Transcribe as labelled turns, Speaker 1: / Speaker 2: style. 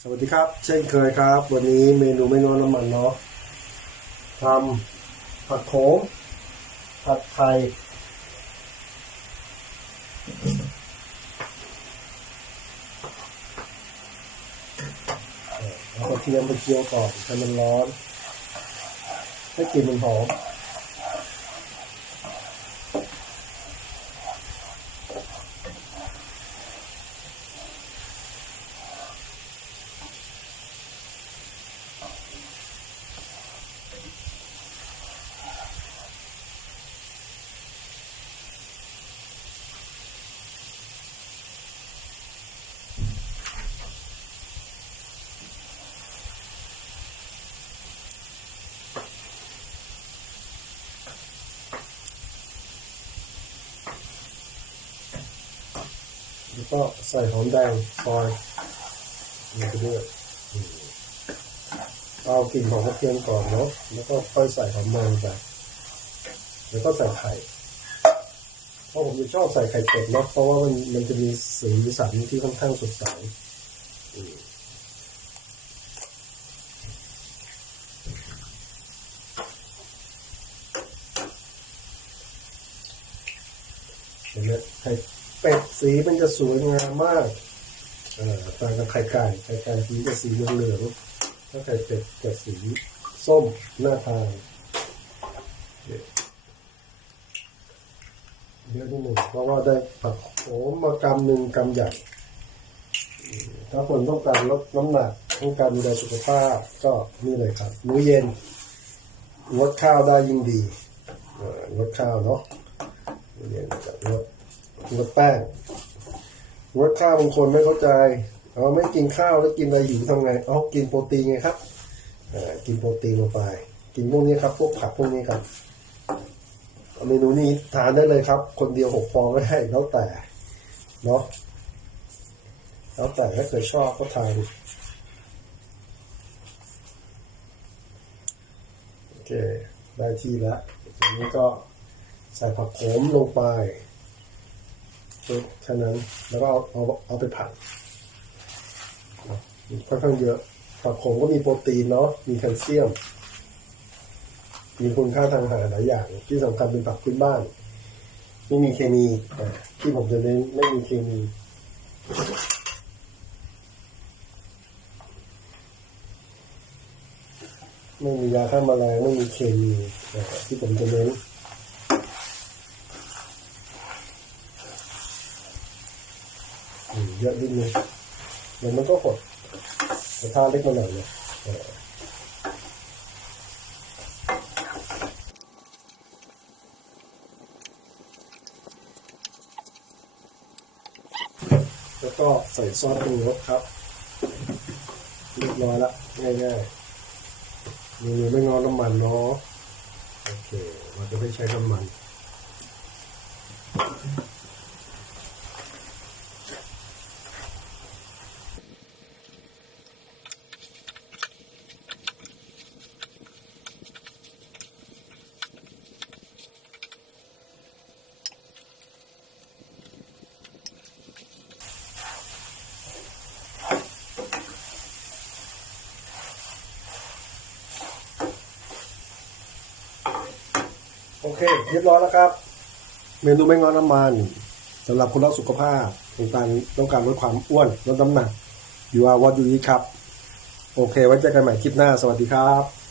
Speaker 1: สวัสดีครับ เช่นเคยครับ วันนี้เมนูไม่น้อยน้ำมันเนาะทำผัดโขมผัดไทยเออเอากระเทียมไปเคี่ยวก่อนให้มันร้อน ให้กลิ่นมันหอม แล้วก็ใส่หอมแดงซอยลงไปด้วยอืมเอากลิ่นของกระเทียมก่อนเนาะแล้วก็ค่อยใส่หอมแดงไปแล้วก็ใส่ไข่เพราะผมจะชอบใส่ไข่เป็ดเนาะเพราะว่ามันมันจะมีสีสันที่ค่อนข้างสดใสเห็นไหมไข่ เป็ดสีมันจะสวยงามมากอ่าต่างกับไข่ไก่ไข่ไก่สีจะสีเหลืองๆถ้าไข่เป็ดจะสีส้มหน้าทานเยอะนิดหนึ่งเพราะว่าได้ผักโขมมากำหนึ่งกำใหญ่ถ้าคนต้องการลดน้ำหนักต้องการดูแลสุขภาพก็นี่เลยครับ มื้อเย็นงดข้าวได้ยิ่งดีเอ่องดข้าวเนาะมื้อเย็นจะงด งดแป้งงดข้าวบางคนไม่เข้าใจเอาไม่กินข้าวแล้วกินอะไรอยู่ทำไงเอกินโปรตีนไงครับกินโปรตีนลงไป กินพวกนี้ครับ พวกผักพวกนี้ครับเมนูนี้ทานได้เลยครับ คนเดียวหกฟองก็ได้แล้วแต่เนาะแล้วแต่ถ้าเคยชอบก็ทานโอเค ได้ที่แล้วทีนี้ก็ใส่ผักโขมลงไป แค่นั้น แล้วก็เอาเอาเอาไปผัดค่อนข้างเยอะผักโขมก็มีโปรตีนเนาะมีแคลเซียม มีคุณค่าทางอาหารหลายอย่าง ที่สำคัญเป็นผักพื้นบ้านไม่มีเคมีที่ผมจะเน้นไม่มีเคมีไม่มียาฆ่าแมลงไม่มีเคมีที่ผมจะเน้นอืม เยอะนิดนึงเดี๋ยวมันก็หดแต่ถ้าเล็กมาหน่อยเนี่ยเออแล้วก็ใส่ซอสปรุงรสครับเรียบร้อยละง่ายๆเมนูไม่งอน้ำมันเนาะโอเคเราจะไม่ใช้น้ำมัน โอเคเรียบร้อยแล้วครับ เมนูไม่งอน้ำมันสำหรับคนรักสุขภาพต้องการต้องการลดความอ้วนลดน้ำหนัก you are what you eat ครับ โอเค ไว้เจอกันใหม่คลิปหน้า สวัสดีครับ